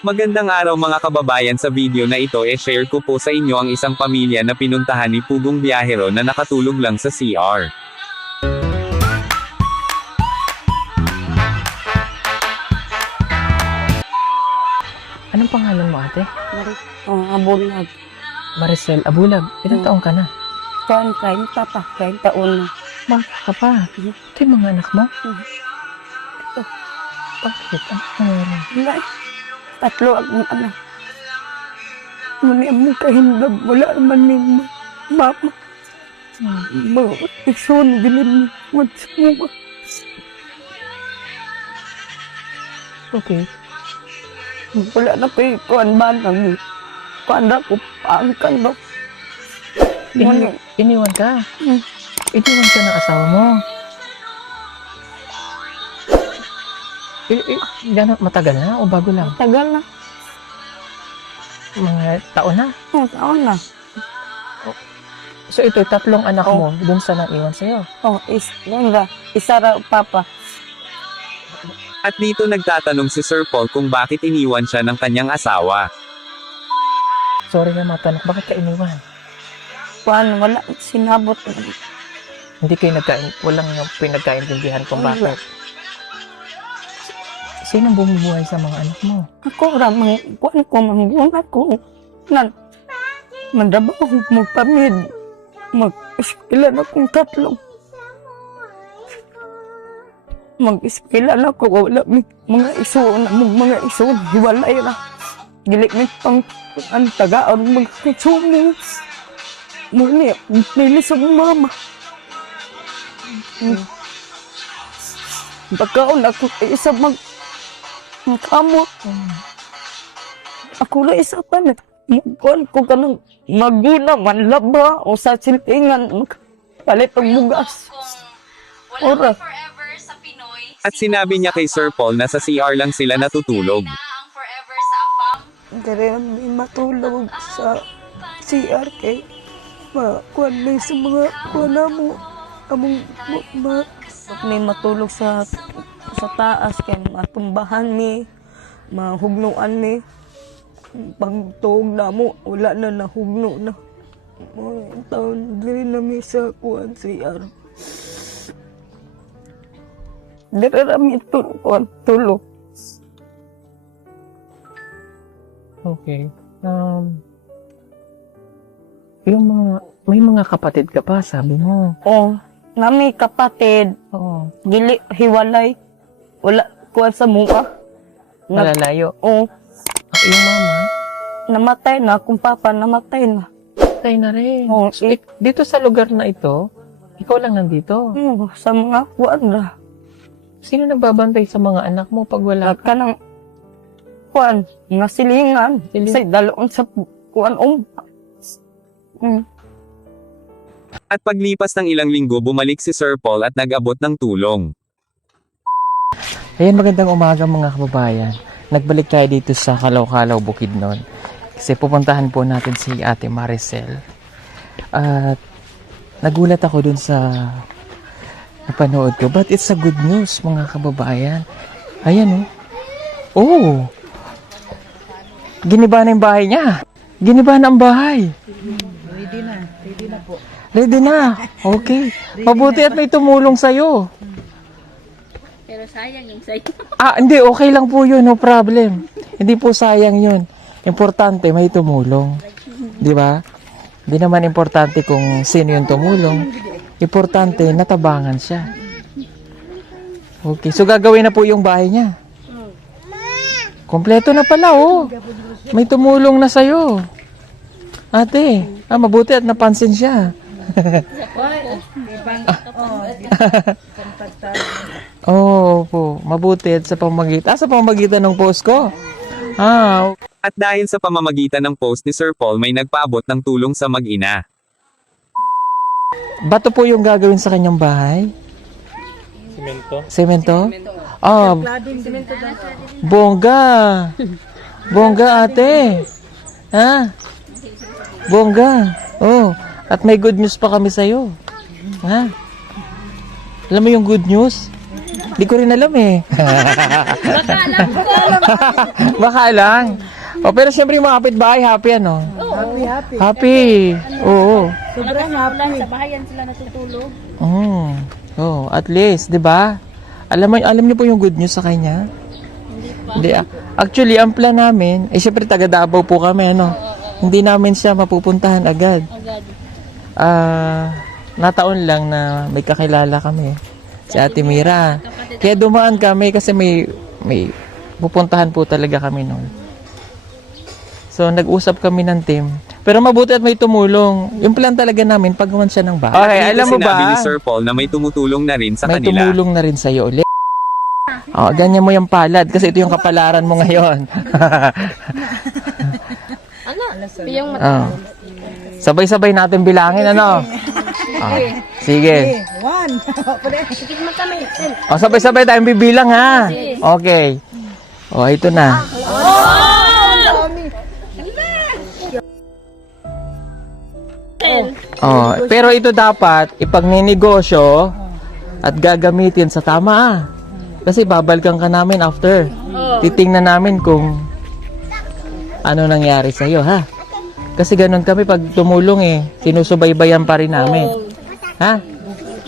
Magandang araw mga kababayan, sa video na ito share ko po sa inyo ang isang pamilya na pinuntahan ni Pugong Biyahero na nakatulog lang sa CR. Anong pangalan mo, ate? Abulag. Maricel Abulag. Ilang taong ka na? Kain papa, kain taon na. Bata ka pa. Ito yung mga anak mo? Ito. Bakit? Ano nangyari? Wala eh. Tatlo ang anak. Muna mo kahindag, wala naman ni mama. Mga isun, bilin mo. Okay. Wala na kayo, kuhan ba nang kuhan na ko, paangkan na. Iniwan ka? Iniwan ka ng asawa mo? Gano'n, matagal na o bago lang? Tagal na. Mga taon na? Taon na. So ito, tatlong anak mo, dun sa naiwan sa'yo? Isa raw papa. At dito nagtatanong si Sir Paul kung bakit iniwan siya ng kanyang asawa. Sorry na matanong, bakit ka iniwan? Kuhan, wala, sinabot. Hindi kayo walang pinagkaintindihan kung bakit. Sino bumubuhay sa mga anak mo? Ako ramang kuhan ko, manggunan ako. Mandabaw, magpamid. Mag-iskilan akong tatlong. Mag-iskilan ako, wala mga iso na mga iso, hiwalay na. Gilik may pang ang tagaan, mag-iso mo. Muna, nilis ang mama. Pagkaon ako, isa kamot. Ako na isa pa na. Magkuhan ko ka ng maguna, manlaba, o sa silingan, palit ang bugas. Ora. At sinabi niya kay Sir Paul na sa CR lang sila natutulog. Dari may matulog sa CRK. Kuhan may sa mga kuhan na mo. May matulog sa taas kaya matumbahan mi, mahugnuan mi. Pagtuog na mo, wala na nahugno na. Mga taon din na mi sa kuhan CR. Dari rami tulog. Okay. May mga kapatid ka pa, sabi mo. Nami kapatid, Oo. dili hiwalay, wala kuha sa mua. Malalayo. Yung mama, Namatay na, kung papa namatay na. patay na rin. So, dito sa lugar na ito, ikaw lang nandito. Sa mga kuwan na. Sino nagbabantay sa mga anak mo pag wala ka? Ka ng kuwan, nga silingan. Say, daloon sa kuwan At paglipas ng ilang linggo bumalik si Sir Paul at nag-abot ng tulong. Ayan, magandang umaga mga kababayan. Nagbalik tayo dito sa Kalaw-Kalaw, Bukidnon. Kasi pupuntahan po natin si Ate Maricel. At nagulat ako dun sa napanood ko. But it's a good news mga kababayan. Ayan Giniba na yung bahay niya. Giniba na ang bahay. Ready na po. Ready na. Okay. Mabuti at may tumulong sa'yo. Pero sayang yung sa'yo. Hindi. Okay lang po yun. No problem. Hindi po sayang yun. Importante, may tumulong. Di ba? Hindi naman importante kung sino yung tumulong. Importante, natabangan siya. Okay. So, gagawin na po yung bahay niya. Kompleto na pala, May tumulong na sa'yo. Ate, mabuti at napansin siya. Po, mabuti at sa pamamagitan ng post ko. At dahil sa pamamagitan ng post ni Sir Paul may nagpaabot ng tulong sa mag-ina. Bato po yung gagawin sa kanyang bahay? Semento? Bongga. Bongga, ate. Bongga. At may good news pa kami sa'yo. Alam mo yung good news? Di ko rin alam eh. Baka alam ko. Baka lang. O, pero siyempre yung mga kapitbahay, happy ano? Happy, happy. Happy. Oo. Sobrang happy. Sa bahayan sila natutulog. Oh, at least, 'di ba? Alam niyo po yung good news sa kanya? Hindi. Actually, ang plan namin, syempre taga Davao po kami, ano. Hindi namin siya mapupuntahan agad. Agad. Nataon lang na may kakilala kami. Si Ate Mira. Kaya dumaan kami kasi may pupuntahan po talaga kami noon. So, nag-usap kami ng team. Pero mabuti at may tumulong. Yung plan talaga namin, paggawan siya ng bahay. Okay, At alam mo sinabi ba? ni Sir Paul na may tumutulong na rin sa May kanila. tumulong na rin sa'yo ulit. Oh, ganyan mo yung palad kasi ito yung kapalaran mo ngayon. Biyong Oh. Sabay-sabay natin bilangin, ano? Oh, sige. Sikit man kami. Oh, sabay-sabay tayong bibilang, ha? Okay. Oh, ito na. Oh, pero ito dapat ipagninegosyo at gagamitin sa tama, ah. Kasi babalikan ka namin after. Titingnan namin kung ano nangyari sa'yo, ha? Kasi ganun kami pag tumulong eh. Sinusubaybayan pa rin namin. Ha?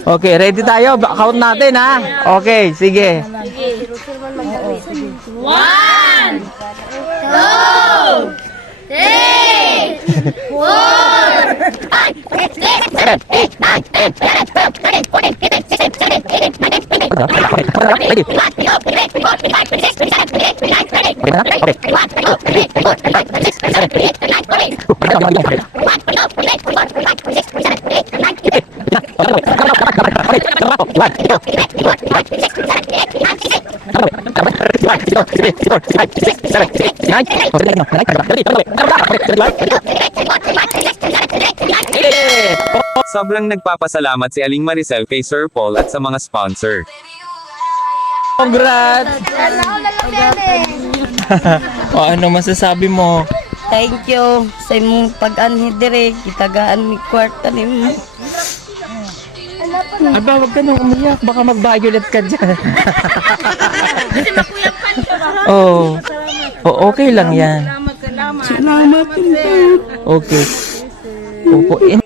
Okay, ready tayo? Count natin, ha? Okay, sige. 1, 2, 3, Sobrang nagpapasalamat si Aling Maricel kay Sir Paul at sa mga sponsor. Congrats! O, ano masasabi mo? Thank you sa imong pag-anhi dire, kitagaan mi kwarta nimo. Aba, wag ka nang umiyak. Baka mag-violet ka dyan. Oh. Oh, okay lang yan. Salamat. Okay. Opo.